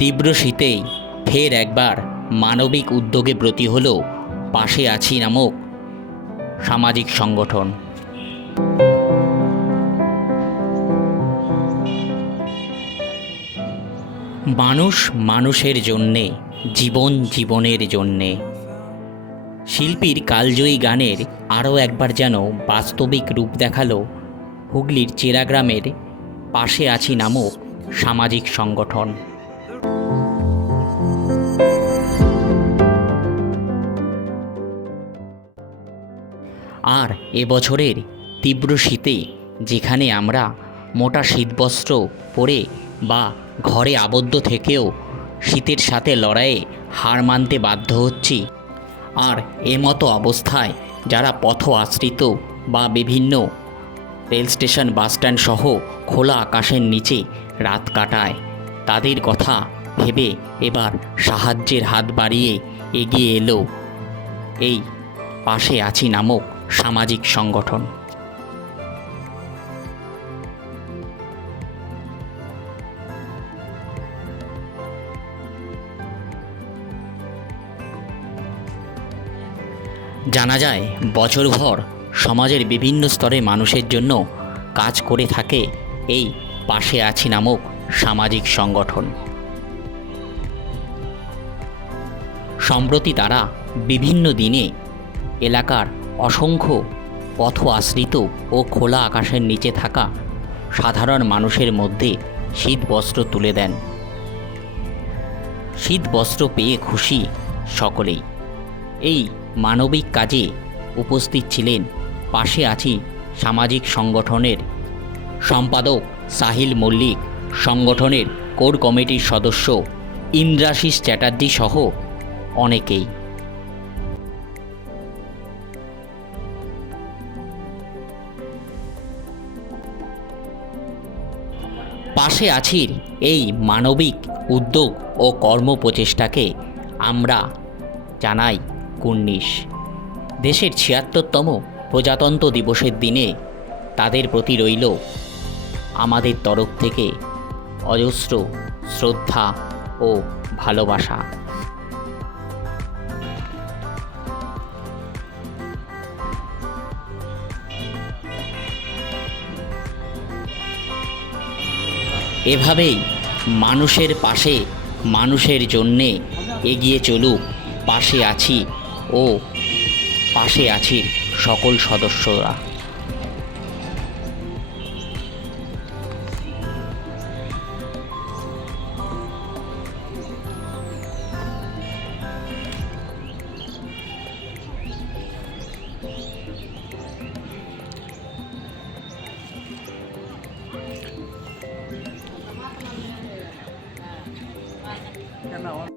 তীব্র শীতেই ফের একবার মানবিক উদ্যোগে ব্রতী হল পাশে আছি নামক সামাজিক সংগঠন। মানুষ মানুষের জন্যে, জীবন জীবনের জন্যে। শিল্পীর কালজয়ী গানের আরও একবার যেন বাস্তবিক রূপ দেখালো হুগলির চেরাগ্রামের পাশে আছি নামক সামাজিক সংগঠন। আর এবছরের তীব্র শীতে যেখানে আমরা মোটা শীতবস্ত্র পরে বা ঘরে আবদ্ধ থেকেও শীতের সাথে লড়াইয়ে হার মানতে বাধ্য হচ্ছি, আর এমতো অবস্থায় যারা পথ আশ্রিত বা বিভিন্ন রেল স্টেশন বাসস্ট্যান্ড সহ খোলা আকাশের নিচে রাত কাটায়, তাদের কথা ভেবে এবার সাহায্যের হাত বাড়িয়ে এগিয়ে এলো এই পাশে আছি নামক সামাজিক সংগঠন। জানা যায় বছরভর সমাজের বিভিন্ন স্তরে মানুষের জন্য কাজ করে থাকে এই পাশে আছি নামক সামাজিক সংগঠন। সম্প্রতি তারা বিভিন্ন দিনে এলাকার অসংখ্য পথ আশ্রিত ও খোলা আকাশের নিচে থাকা সাধারণ মানুষের মধ্যে শীতবস্ত্র তুলে দেন। শীতবস্ত্র পেয়ে খুশি সকলেই। এই মানবিক কাজে উপস্থিত ছিলেন পাশে আছি সামাজিক সংগঠনের সম্পাদক সাহিল মল্লিক, সংগঠনের কোর কমিটির সদস্য ইন্দ্রাশিস চ্যাটার্জি সহ অনেকেই। পাশে আছির এই মানবিক উদ্যোগ ও কর্মপ্রচেষ্টাকে আমরা জানাই কুর্নিশ। দেশের ৭৬তম প্রজাতন্ত্র দিবসের দিনে তাদের প্রতি রইল আমাদের তরফ থেকে অজস্র শ্রদ্ধা ও ভালোবাসা। এভাবেই মানুষের পাশে মানুষের জন্যে এগিয়ে চলুক পাশে আছি ও পাশে আছি সকল সদস্যরা। কেন